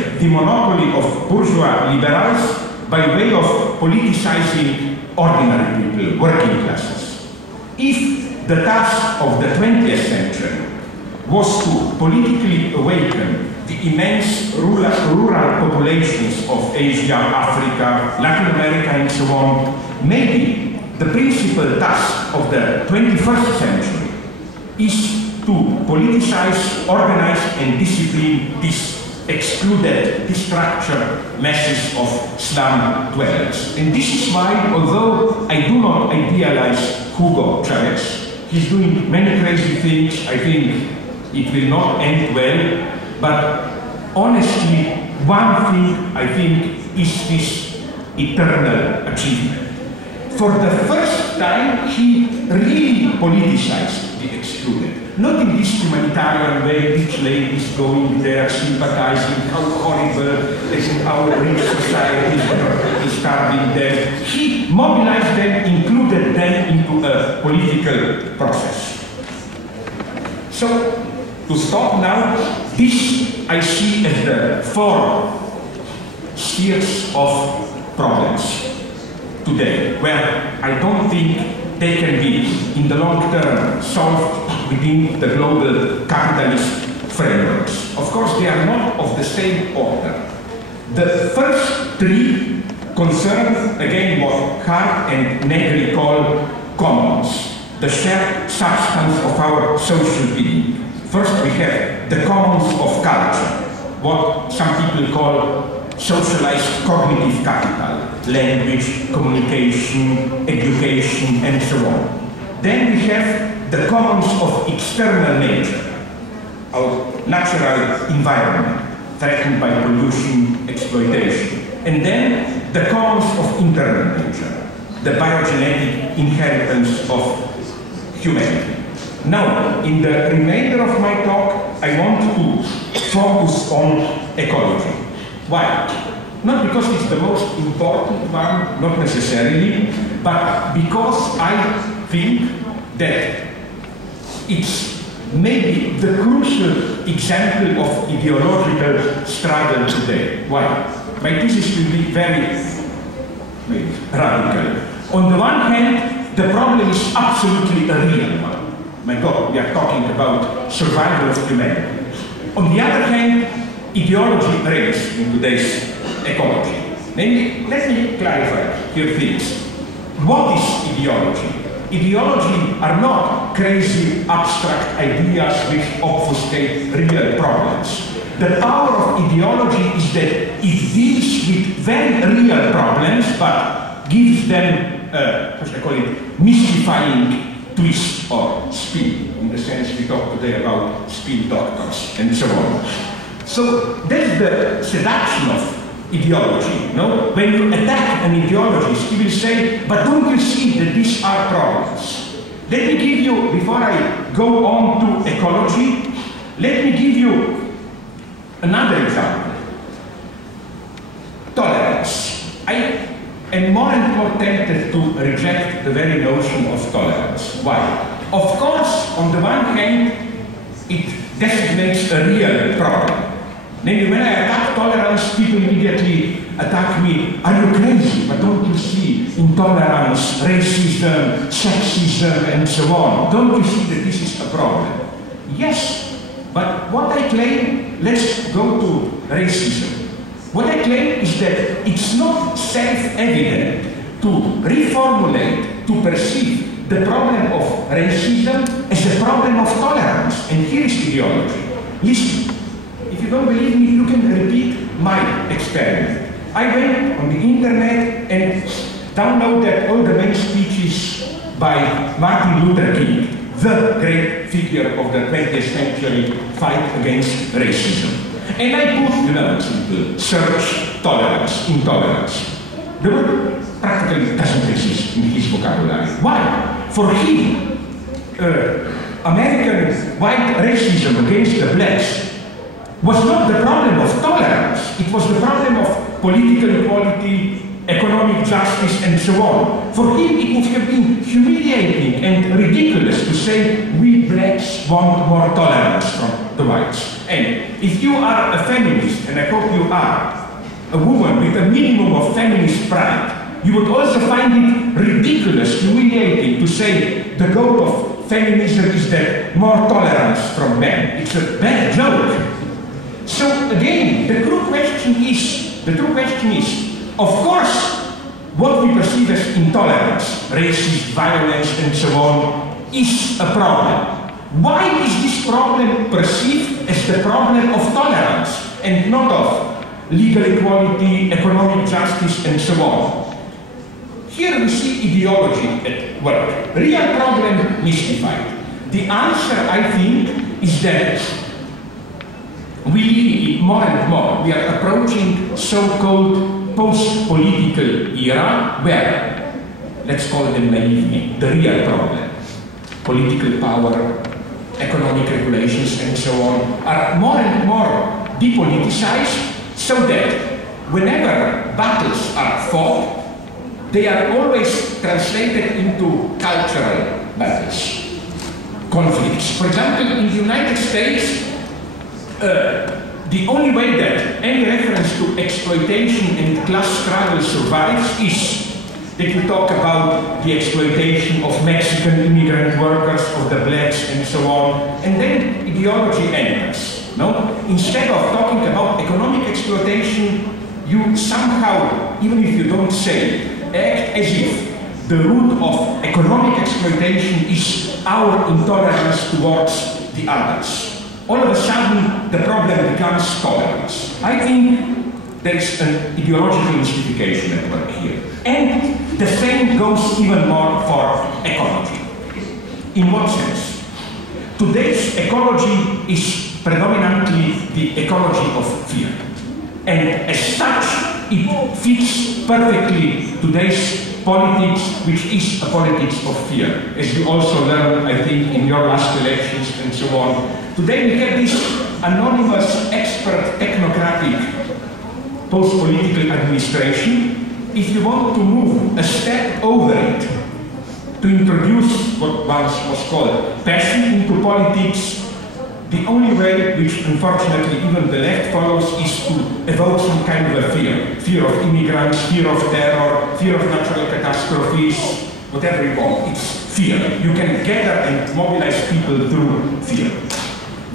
break the monopoly of bourgeois liberals by way of politicizing ordinary people, working classes. If the task of the 20th century was to politically awaken the immense rural populations of Asia, Africa, Latin America, and so on, maybe the principal task of the 21st century is to politicize, organize, and discipline these excluded, destructured masses of slum dwellers. And this is why, although I do not idealize Hugo Chavez, he's doing many crazy things, I think it will not end well, but honestly, one thing I think is his eternal achievement. For the first time, he really politicized the excluded. Not in this humanitarian way, rich ladies going there, sympathizing, how horrible is our rich society is starving them. He mobilized them, included them into a political process. So, to stop now, this I see as the 4 spheres of problems today, where I don't think they can be, in the long term, solved within the global capitalist frameworks. Of course, they are not of the same order. The first 3 concern, again, what Hart and Negri call commons, the shared substance of our social being. First, we have the commons of culture, what some people call socialized cognitive capital, language, communication, education, and so on. Then we have the commons of external nature, our natural environment, threatened by pollution, exploitation. And then the commons of internal nature, the biogenetic inheritance of humanity. Now, in the remainder of my talk, I want to focus on ecology. Why? Not because it's the most important one, not necessarily, but because I think that it's maybe the crucial example of ideological struggle today. Why? My thesis will be very radical. On the one hand, the problem is absolutely a real one. My God, we are talking about survival of humanity. On the other hand, ideology reigns in today's ecology. Namely, let me clarify here things. What is ideology? Ideology are not crazy abstract ideas which obfuscate real problems. The power of ideology is that it deals with very real problems, but gives them, how should I call it, mystifying twist or spin, in the sense we talk today about spin doctors and so on. So that's the seduction of ideology, no? When you attack an ideologist, he will say, but don't you see that these are problems? Let me give you, before I go on to ecology, let me give you another example. Tolerance. I am more and more tempted to reject the very notion of tolerance. Why? Of course, on the one hand, it designates a real problem. Namely, when I attack tolerance, people immediately attack me. Are you crazy? But don't you see intolerance, racism, sexism, and so on? Don't you see that this is a problem? Yes, but what I claim, let's go to racism. What I claim is that it's not self-evident to reformulate, to perceive the problem of racism as a problem of tolerance. And here is ideology. Listen. If you don't believe me, you can repeat my experiment. I went on the internet and downloaded all the main speeches by Martin Luther King, the great figure of the 20th century fight against racism. And I put, you know, simple search, tolerance, intolerance. The word practically doesn't exist in his vocabulary. Why? For him, American white racism against the blacks was not the problem of tolerance, it was the problem of political equality, economic justice, and so on. For him, it would have been humiliating and ridiculous to say, we blacks want more tolerance from rights. And if you are a feminist, and I hope you are, a woman with a minimum of feminist pride, you would also find it ridiculous, humiliating to say the goal of feminism is that more tolerance from men. It's a bad joke. So again, the true question is, of course, what we perceive as intolerance, racist, violence, and so on, is a problem. Why is this problem perceived as the problem of tolerance and not of legal equality, economic justice, and so on? Here we see ideology at work. Real problem mystified. The answer, I think, is that we more and more we are approaching so-called post-political era where, let's call them naively, the real problem, political power, economic regulations, and so on, are more and more depoliticized, so that whenever battles are fought, they are always translated into cultural battles, conflicts. For example, in the United States, the only way that any reference to exploitation and class struggle survives is that you talk about the exploitation of Mexican immigrant workers, of the blacks, and so on, and then ideology enters. No? Instead of talking about economic exploitation, you somehow, even if you don't say, act as if the root of economic exploitation is our intolerance towards the others. All of a sudden, the problem becomes tolerance. I think there is an ideological mystification at work here. And the same goes even more for ecology. In what sense? Today's ecology is predominantly the ecology of fear. And as such, it fits perfectly today's politics, which is a politics of fear. As you also learned, I think, in your last elections and so on. Today we have this anonymous, expert, technocratic, post-political administration. If you want to move a step over it, to introduce what once was called passion into politics, the only way, which unfortunately even the left follows, is to evoke some kind of a fear. Fear of immigrants, fear of terror, fear of natural catastrophes, whatever you want. It's fear. You can gather and mobilize people through fear.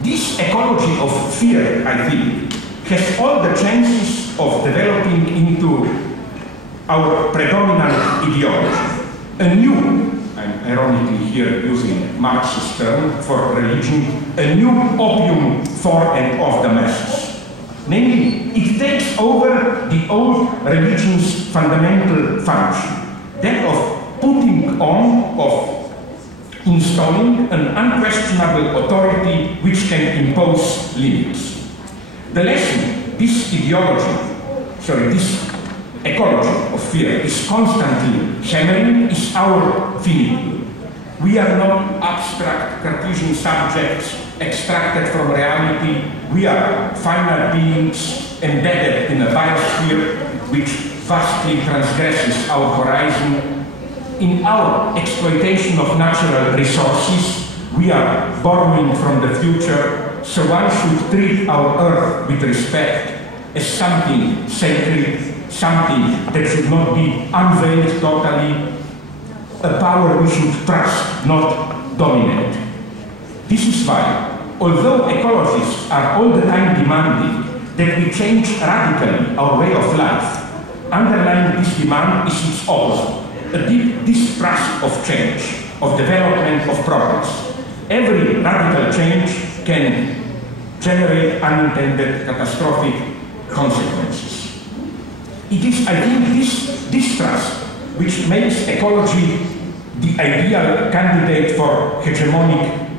This ecology of fear, I think, has all the chances of developing into our predominant ideology. A new, I'm ironically here using Marx's term for religion, a new opium for and of the masses. Namely, it takes over the old religion's fundamental function, that of putting on, of installing an unquestionable authority which can impose limits. The lesson this ecology of fear is constantly hammering is our finitude. We are not abstract Cartesian subjects extracted from reality. We are finite beings embedded in a biosphere which vastly transgresses our horizon. In our exploitation of natural resources, we are borrowing from the future, so one should treat our Earth with respect as something sacred, something that should not be unveiled totally, a power we should trust, not dominate. This is why, although ecologists are all the time demanding that we change radically our way of life, underlying this demand is its opposite. A deep distrust of change, of development, of progress. Every radical change can generate unintended catastrophic consequences. It is, I think, this distrust which makes ecology the ideal candidate for hegemonic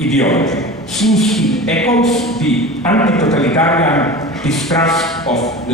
ideology, since it echoes the anti-totalitarian distrust of